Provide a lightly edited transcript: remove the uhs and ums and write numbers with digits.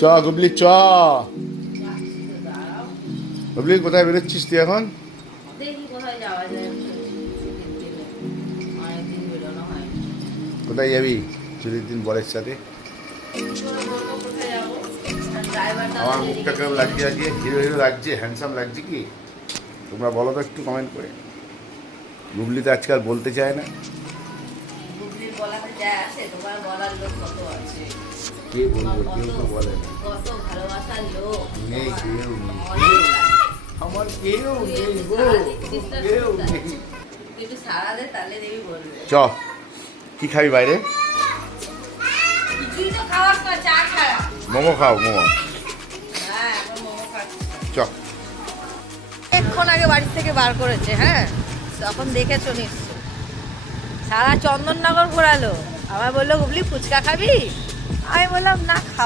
চ গুবলি চ। গুবলি কোথায় বেরোচ্ছিস তুই এখন? দেখি কোথায় যাওয়া যায়। অনেকদিন বেরোনো হয়। কোথায় যাবি ছুটির দিন বরের সাথে? কোথায় যাবো? ড্রাইভারটা আমার মুখটা কেমন লাগছে আজকে? হিরো হিরো লাগছে, হ্যান্ডসাম লাগছে কি? তোমরা বলো তো একটু কমেন্ট করে। গুবলি তো আজকাল বলতে চায় না। গুগলির বলাতে যায় আছে, তোমার বলার লোক কত আছে? কে বলবো, কেউ তো বলে না। কত ভালোবাসার লোক নেই, তোমার। কেউ নেই। অনেক আছে। আমার কেউ তুই নেই একটু গো, সারা দিচ্ছিস না, কেউ শুনতে। নেই। তুই একটু সারা দে, তাহলে দেবী বলবে। চ, কি খাবি বাইরে? কিছুই তো খাওয়াস না, চা ছাড়া। মোমো খাও, মোমো। হ্যাঁ, এখন মোমো খাচ্ছি। চ। অনেকক্ষণ আগে বাড়ি থেকে বার করেছে, হ্যাঁ তখন দেখেছো নিশ্চয়। সারা চন্দননগর ঘোরালো, আবার বললো গুবলি ফুচকা খাবি? আমি বললাম না,